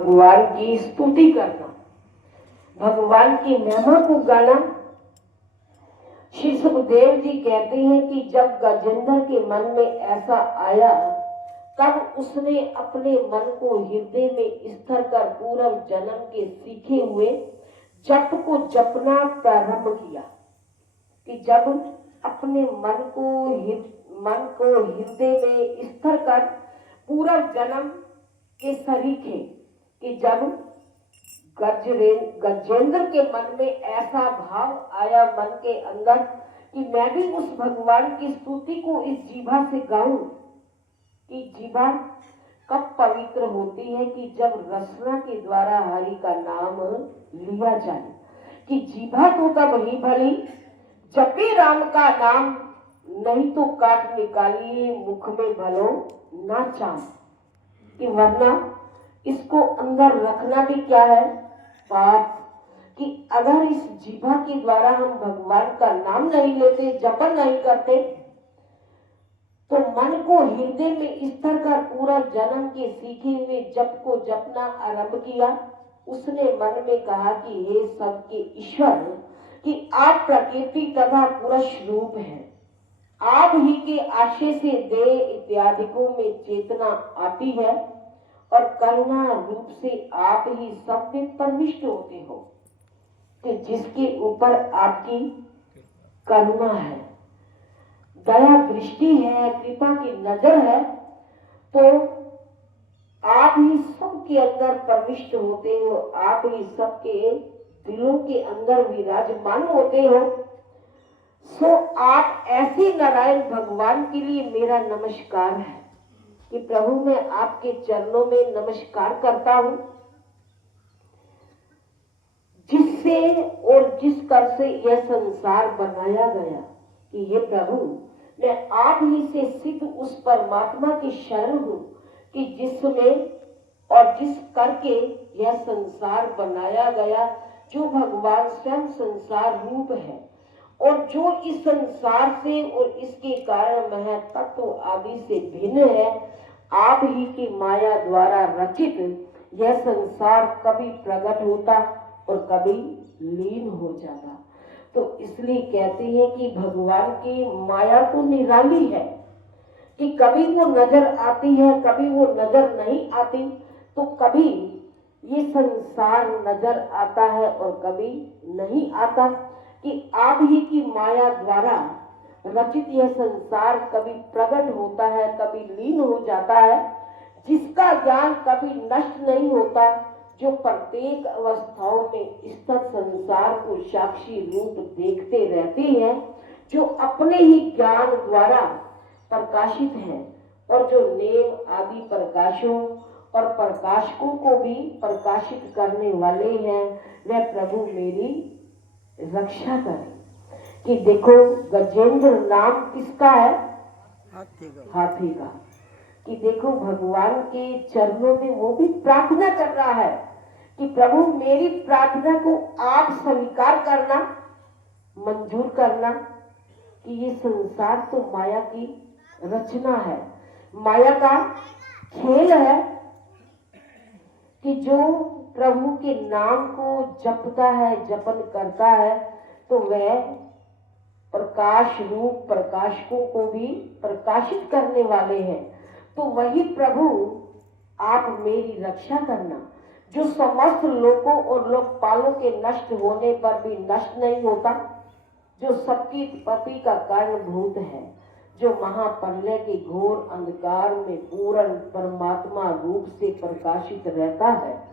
भगवान की स्तुति करना, भगवान की महिमा को गाना। श्री सुखदेव जी कहते हैं कि जब गजेंद्र के मन में ऐसा आया तब उसने अपने मन को हृदय में स्थिर कर पूर्व जन्म के सीखे हुए जप को जपना प्रारंभ किया। कि जब अपने मन को हृदय में स्थिर कर पूर्व जन्म के सरीखे कि जब गजेंद्र के मन में ऐसा भाव आया मन के अंदर कि मैं भी उस भगवान की स्तुति को इस जीभा से गाऊं। कि जीभा कब पवित्र होती है कि जब रसना के द्वारा हरि का नाम लिया जाए। कि जीभा तो तब ही भली जपे राम का नाम, नहीं तो काट निकालिए मुख में भलो ना चाम। कि वरना इसको अंदर रखना भी क्या है, पाप। कि अगर इस जीभा के द्वारा हम भगवान का नाम नहीं लेते, जपन नहीं करते, तो मन को हृदय में स्थिर कर पूरा जन्म के सीखे हुए जप को जपना आरंभ किया। उसने मन में कहा कि हे सबके ईश्वर, कि आप प्रकृति तथा पुरुष रूप हैं, आप ही के आशय से देह इत्यादिकों में चेतना आती है और करुणा रूप से आप ही सब में परमिष्ट होते हो। कि जिसके ऊपर आपकी करुणा है, दया दृष्टि है, कृपा की नजर है, तो आप ही सबके अंदर प्रविष्ट होते हो, आप ही सबके दिलों के अंदर विराजमान होते हो। सो आप ऐसे नारायण भगवान के लिए मेरा नमस्कार है कि प्रभु मैं आपके चरणों में नमस्कार करता हूं, जिससे और जिस कर से यह संसार बनाया गया। कि ये प्रभु मैं आप ही से सिद्ध उस परमात्मा की शरण हूं कि जिसमें और जिस करके यह संसार बनाया गया, जो भगवान स्वयं संसार रूप है और जो इस संसार से और इसके कारण मह तत्व आदि से भिन्न है। आप ही की माया द्वारा रचित यह संसार कभी प्रकट होता और कभी लीन हो जाता। तो इसलिए कहते हैं कि भगवान की माया तो निराली है कि कभी वो नजर आती है, कभी वो नजर नहीं आती। तो कभी ये संसार नजर आता है और कभी नहीं आता। कि आप ही की माया द्वारा रचित यह संसार कभी प्रकट होता है, कभी लीन हो जाता है, जिसका ज्ञान कभी नष्ट नहीं होता, जो प्रत्येक अवस्थाओं में स्थित संसार को साक्षी रूप देखते रहते हैं, जो अपने ही ज्ञान द्वारा प्रकाशित है और जो नेम आदि प्रकाशों और प्रकाशकों को भी प्रकाशित करने वाले हैं, वह प्रभु मेरी रक्षा करे। कि देखो गजेंद्र नाम किसका है, हाथी का। कि देखो भगवान के चरणों में वो भी प्रार्थना कर रहा है कि प्रभु मेरी प्रार्थना को आप स्वीकार करना, मंजूर करना। कि ये संसार तो माया की रचना है, माया का खेल है। कि जो प्रभु के नाम को जपता है, जपन करता है, तो वह प्रकाश रूप प्रकाशकों को भी प्रकाशित करने वाले हैं। तो वही प्रभु आप मेरी रक्षा करना, जो समस्त लोगों और लोकपालों के नष्ट होने पर भी नष्ट नहीं होता, जो सबकी उत्पत्ति का कारणभूत है, जो महाप्रलय के घोर अंधकार में पूर्ण परमात्मा रूप से प्रकाशित रहता है,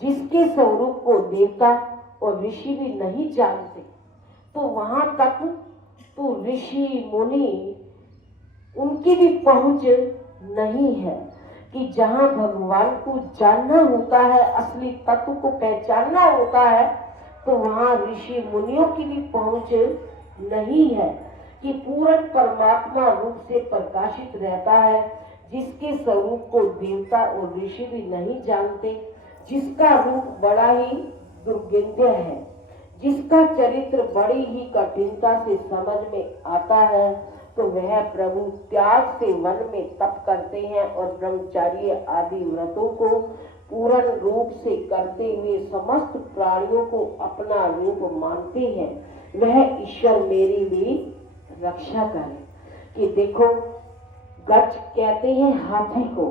जिसके स्वरूप को देवता और ऋषि भी नहीं जानते। तो वहां तक तो ऋषि मुनि उनकी भी पहुंच नहीं है। कि जहां भगवान को जानना होता है, असली तत्व को पहचानना होता है, तो वहां ऋषि मुनियों की भी पहुंच नहीं है। कि पूर्ण परमात्मा रूप से प्रकाशित रहता है, जिसके स्वरूप को देवता और ऋषि भी नहीं जानते, जिसका रूप बड़ा ही दुर्गेंद्य है, जिसका चरित्र बड़ी ही कठिनता से समझ में आता है, तो वह प्रभु त्याग से वन में तप करते हैं और ब्रह्मचार्य आदि व्रतों को पूर्ण रूप से करते हुए समस्त प्राणियों को अपना रूप मानते हैं, वह ईश्वर मेरी भी रक्षा करे। कि देखो, गज कहते हैं हाथी को,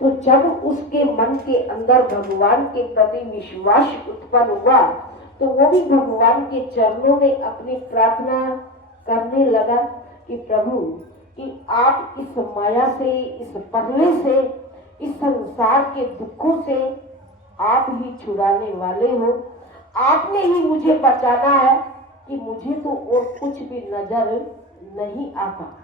तो जब उसके मन के अंदर भगवान के प्रति विश्वास उत्पन्न हुआ तो वो भी भगवान के चरणों में अपनी प्रार्थना करने लगा कि प्रभु, कि आप इस माया से, इस पहले से, इस संसार के दुखों से आप ही छुड़ाने वाले हो, आपने ही मुझे बचाना है, कि मुझे तो और कुछ भी नजर नहीं आता।